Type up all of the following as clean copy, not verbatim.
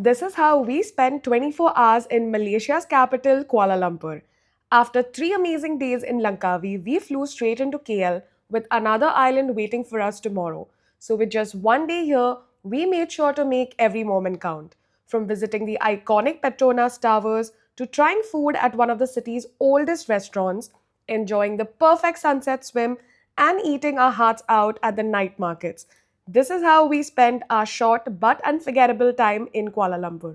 This is how we spent 24 hours in Malaysia's capital, Kuala Lumpur. After 3 amazing days in Langkawi, we flew straight into KL with another island waiting for us tomorrow. So, with just one day here, we made sure to make every moment count. From visiting the iconic Petronas Towers to trying food at one of the city's oldest restaurants, enjoying the perfect sunset swim, and eating our hearts out at the night markets. This is how we spent our short but unforgettable time in Kuala Lumpur.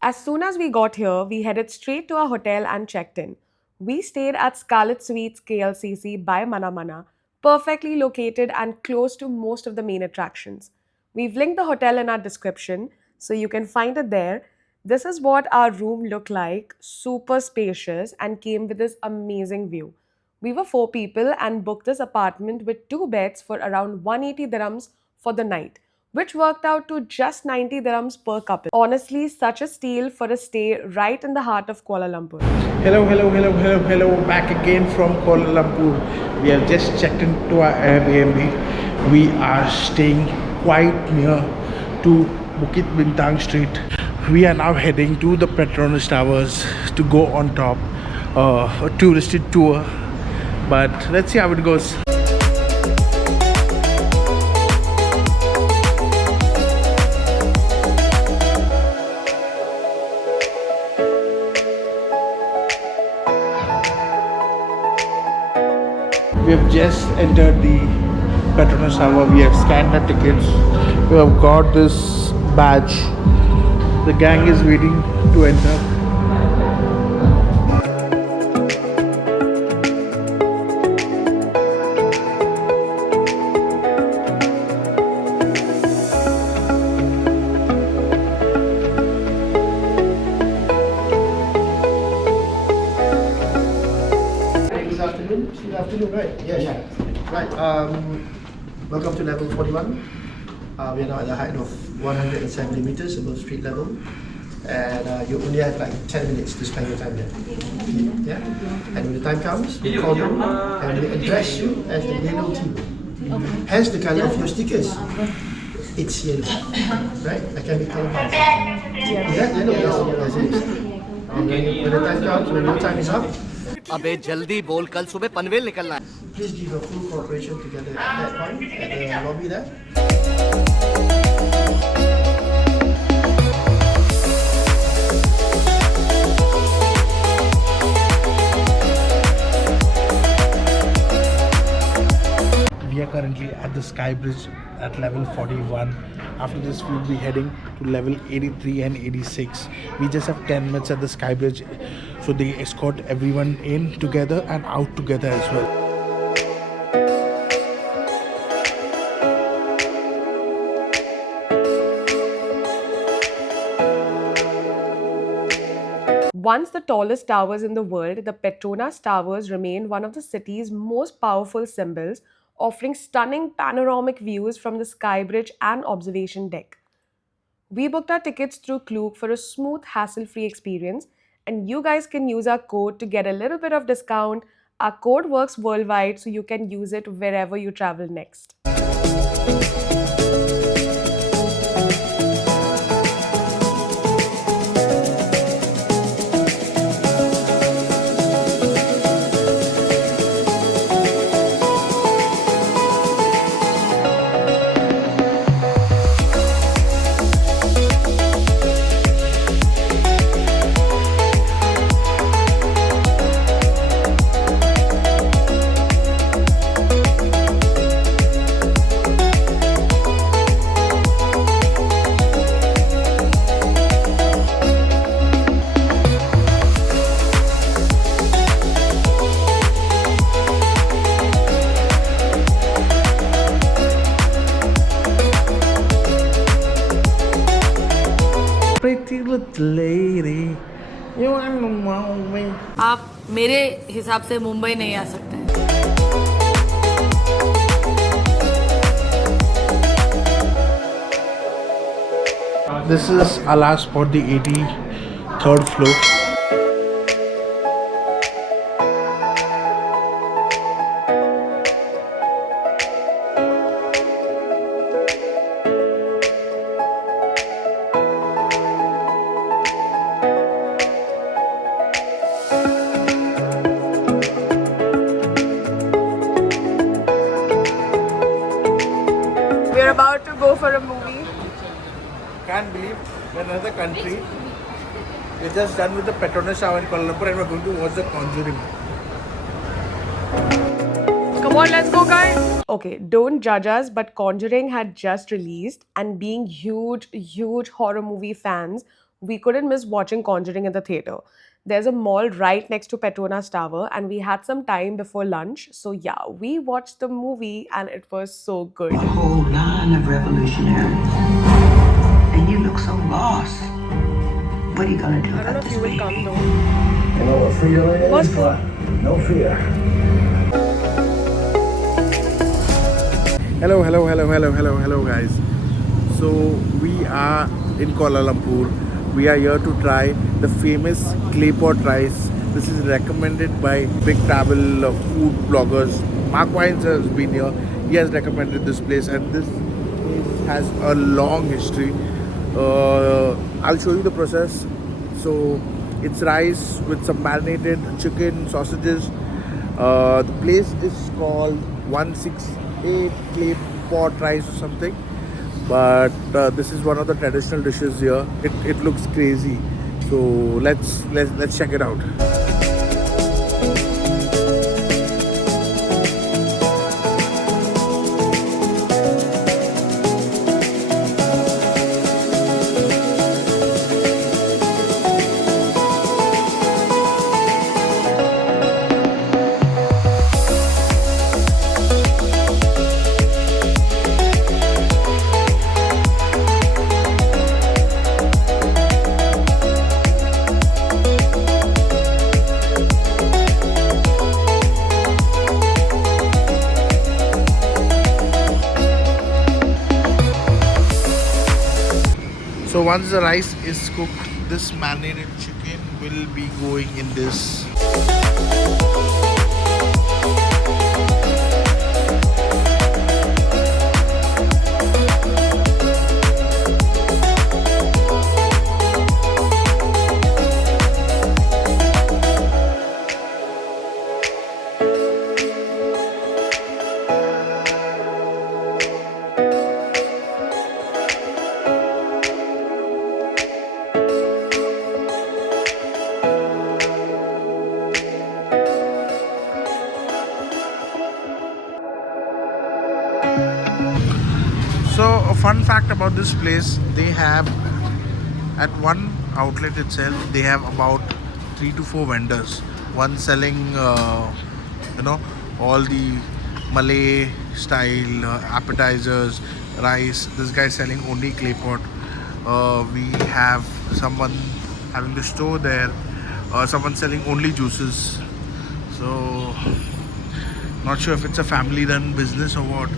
As soon as we got here, we headed straight to our hotel and checked in. We stayed at Scarlet Suites KLCC by Mana Mana, perfectly located and close to most of the main attractions. We've linked the hotel in our description, so you can find it there. This is what our room looked like, super spacious and came with this amazing view. We were 4 people and booked this apartment with 2 beds for around 180 dirhams for the night, which worked out to just 90 dirhams per couple. Honestly, such a steal for a stay right in the heart of Kuala Lumpur. Hello. Back again from Kuala Lumpur. We have just checked into our Airbnb. We are staying quite near to Bukit Bintang Street. We are now heading to the Petronas Towers to go on top a touristed tour. But let's see how it goes. We have just entered the Petronas Tower. We have scanned our tickets. We have got this badge. The gang is waiting to enter. Good afternoon, right? Yes. Yeah. Right. Welcome to level 41. We are now at the height of 170 meters above street level, and you only have like 10 minutes to spend your time there. Yeah. And when the time comes, we call you and we address you as the yellow team. Hence the color of your stickers. It's yellow, right? I can be colorblind. Is that yellow? Yes, it is. And when the time comes, when your time is up. अबे जल्दी बोल कल सुबह पनवेल निकलना है Please give your full cooperation together at that point, at the lobby there. We are currently at the Sky Bridge at level 41. After this, we'll be heading to level 83 and 86. We just have 10 minutes at the Sky Bridge, so they escort everyone in together and out together as well. Once the tallest towers in the world, the Petronas Towers remain one of the city's most powerful symbols, offering stunning panoramic views from the sky bridge and observation deck. We booked our tickets through Klook for a smooth, hassle-free experience, and you guys can use our code to get a little bit of discount. Our code works worldwide, so you can use it wherever you travel next. Pretty little lady, you want to know me. आप मेरे हिसाब से मुंबई नहीं आ सकते हैं। This is our last spot, the 83rd floor. country. We're just done with the Petronas show in Kuala Lumpur and we're going to watch The Conjuring. Come on, let's go, guys. Okay, don't judge us, but Conjuring had just released, and being huge horror movie fans, we couldn't miss watching Conjuring in the theater. There's a mall right next to Petronas Tower, and we had some time before lunch. So, yeah, we watched the movie, and it was so good. A whole line of revolutionaries. And you look so lost. What are you gonna do I don't know about if this you will baby? come though. You know what freedom is? What's cool? No fear. Hello guys. So we are in Kuala Lumpur. We are here to try the famous claypot rice. This is recommended by big travel food bloggers. Mark Wines has been here. He has recommended this place and this place has a long history. I'll show you the process. So it's rice with some marinated chicken, sausages. The place is called 168 Clay Pot Rice or something. But this is one of the traditional dishes here. It looks crazy. So let's check it out. So once the rice is cooked, this marinated chicken will be going in this. So a fun fact about this place, they have at one outlet itself they have about 3 to 4 vendors. One selling all the Malay style appetizers, rice. This guy selling only clay pot. We have someone having the store there. Someone selling only juices. So not sure if it's a family run business or what.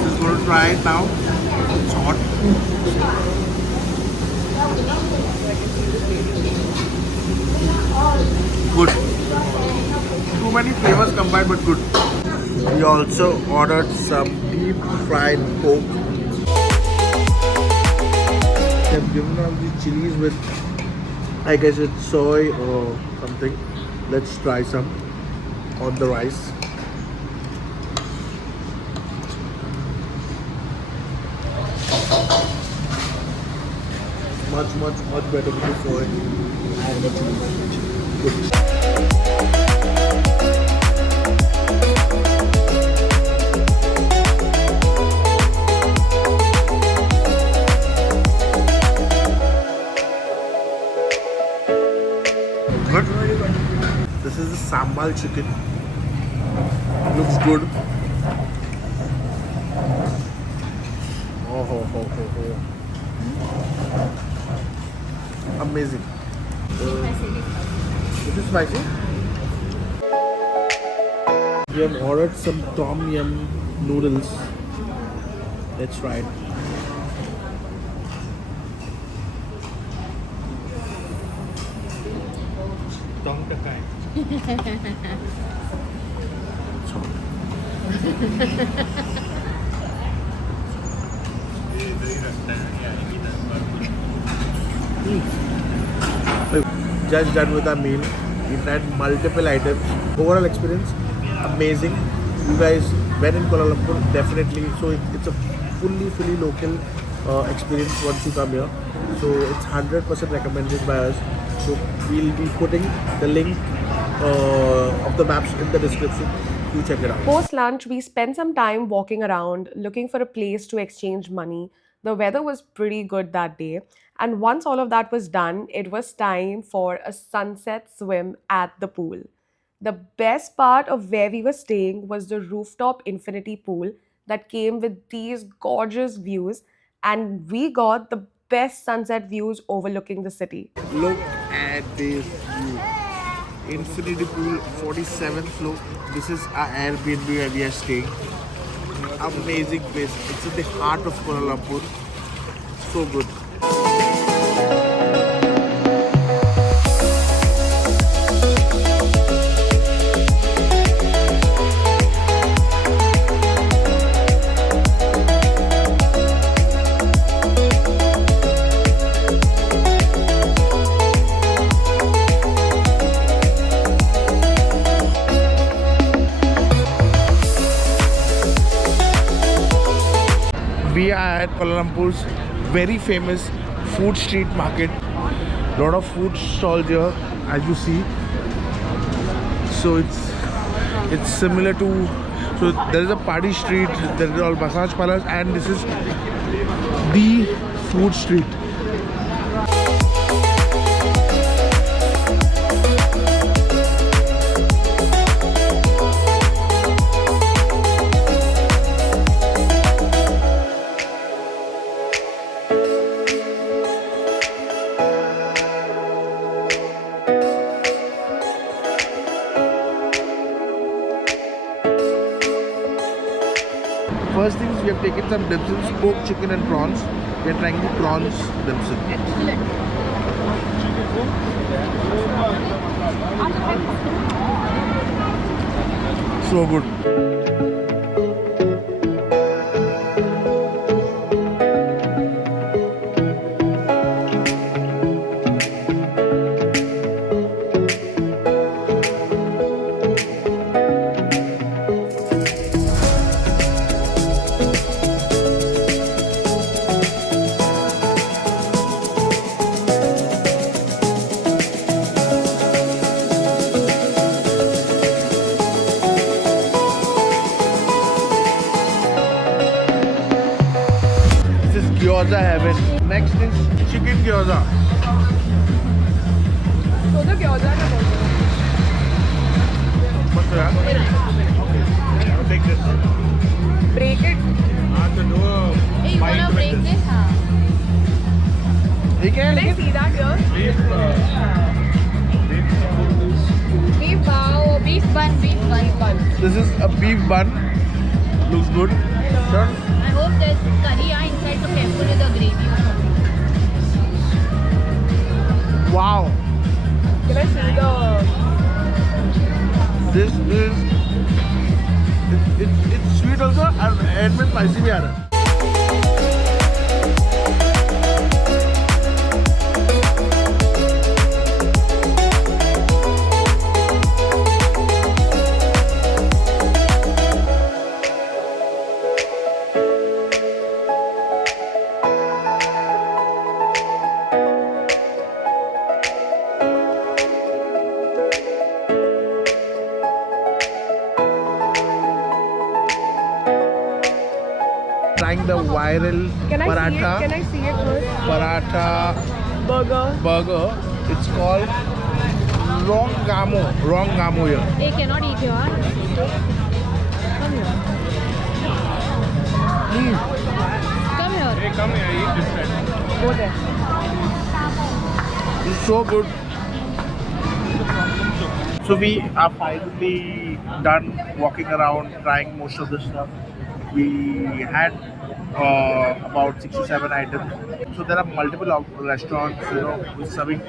Just going to try it now. It's hot. Good. Too many flavors combined, but good. We also ordered some deep fried pork. They have given us the chilies with, I guess it's soy or something. Let's try some on the rice. Much better with the soy and the chili. Good. dal chicken. Looks good. Oh, ho, ho, ho, ho. Amazing. Is it spicy? We have ordered some tom yum noodles. Let's try it. Just done with our meal. We've had multiple items. Overall experience, amazing. You guys, when in Kuala Lumpur, definitely. So it's a fully local experience once you come here. So it's 100% recommended by us. So we'll be putting the link of the maps in the description. Do check it out. Post lunch, we spent some time walking around looking for a place to exchange money. The weather was pretty good that day. And once all of that was done, it was time for a sunset swim at the pool. The best part of where we were staying was the rooftop infinity pool that came with these gorgeous views, and we got the best sunset views overlooking the city. Look at this view. Infinity Pool, 47th floor. This is our Airbnb where we are staying. Amazing place. It's in the heart of Kuala Lumpur. So good. We are at Kuala Lumpur's very famous food street market. Lot of food stalls here, as you see. So it's similar to, so there is a party street, there is all massage parlors, and this is the food street. First things, we have taken some dim sum, smoked chicken and prawns. We are trying the prawns dim sum. So good. Gyoza heaven. Next is chicken gyoza. So the gyoza What's that? Okay. I'll take this. break it. Hey, you wanna break this? Can I see that here? Beef bao, beef bun. This is a beef bun. Looks good. Sure. I hope there's curry inside, so careful with the gravy or something. Wow. Can I see the... This is it's sweet also and end में spicy भी आ रहा है. Trying the viral Can I see it? paratha. Can I see it first? Paratha Burger. burger. It's called wrong gamo here. They cannot eat here. Come here. Come here. Go there. It's so good. So we are finally done walking around, trying most of the stuff. We had about 6 to 7 items. So there are multiple restaurants, with serving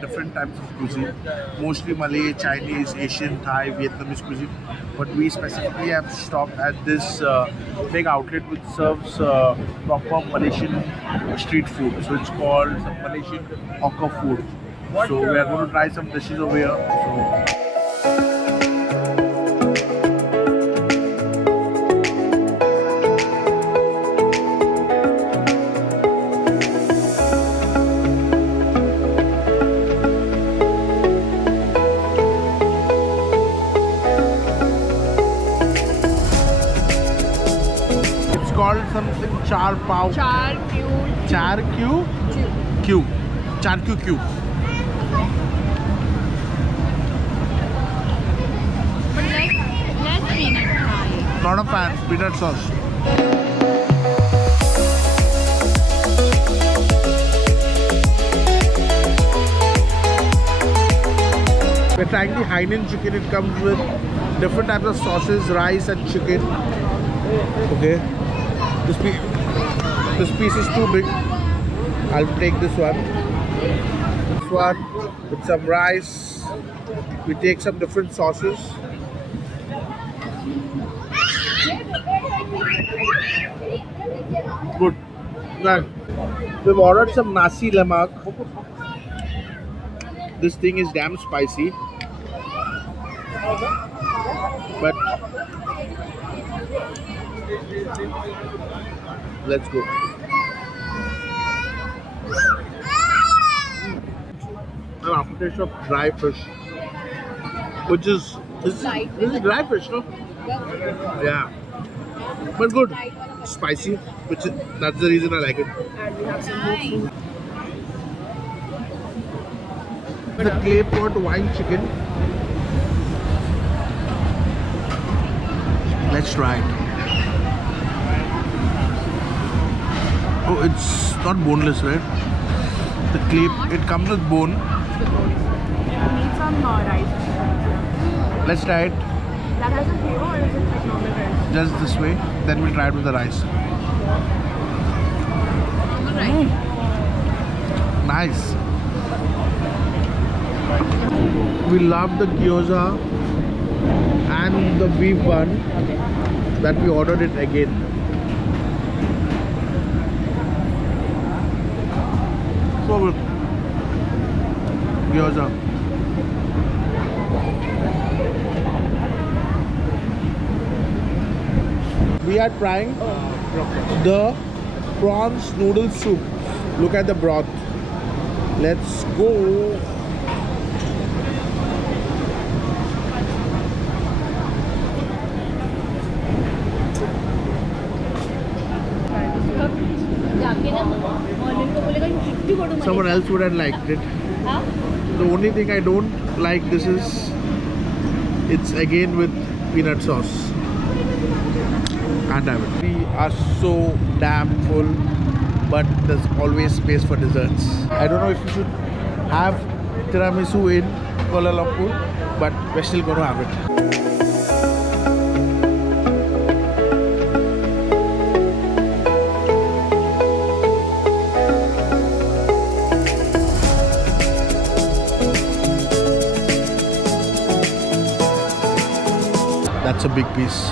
different types of cuisine, mostly Malay, Chinese, Asian, Thai, Vietnamese cuisine. But we specifically have stopped at this big outlet which serves proper Malaysian street food. So it's called Malaysian hawker food. So we are going to try some dishes over here. It's called something char pav. Char cute. Char Q. Char Q. But less peanut pie. Not a fan. Peanut sauce. We're trying the Hainan chicken. It comes with different types of sauces, rice and chicken. Okay. This piece is too big. I'll take this one. This one with some rice. We take some different sauces. Good. Now, we've ordered some nasi lemak. This thing is damn spicy. But let's go. An aftertaste of dry fish, which is this is dry fish, no? Yeah, but good, spicy, that's the reason I like it. And we have some more food. The clay pot wine chicken. Let's try it. Oh, it's not boneless, right? The clay, it comes with bone. We need some rice. Let's try it That has a flavor or is it like normal rice? just this way. Then we'll try it with the rice. Nice. We love the gyoza and the beef bun that we ordered it again. So good. Gyoza. We are trying the prawns noodle soup. Look at the broth. Let's go. Someone else would have liked it. The only thing I don't like this is it's again with peanut sauce. Can't have it. We are so damn full, but there's always space for desserts. I don't know if we should have tiramisu in Kuala Lumpur, but we're still going to have it. That's a big piece.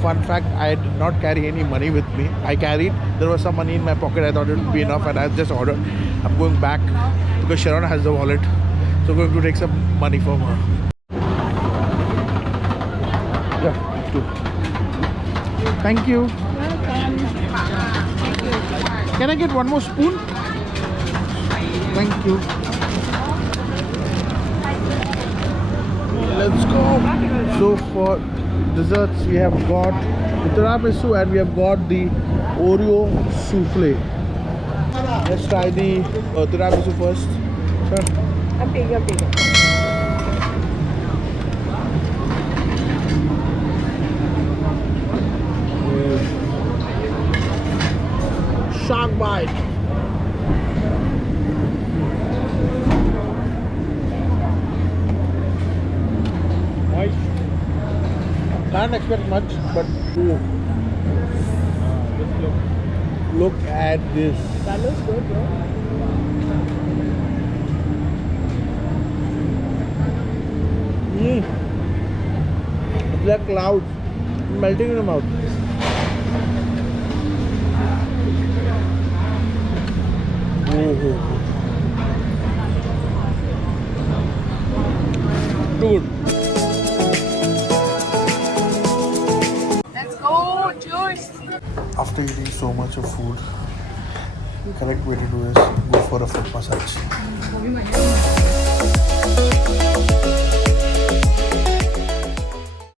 Fun fact, I did not carry any money with me. There was some money in my pocket. I thought it would be enough and I just ordered. I'm going back because Sharon has the wallet. So I'm going to take some money from her. Yeah, two. Thank you. Can I get one more spoon? Thank you. Let's go. So for desserts we have got the tiramisu, and we have got the Oreo souffle. Let's try the tiramisu first. Sure. I'm taking. Shark bite. Can't expect much, but ooh. Look at this. That looks good, bro. It's like clouds melting in your mouth. Oh. Too good. Let's go, cheers. After eating so much of food, the correct way to do is go for a foot massage.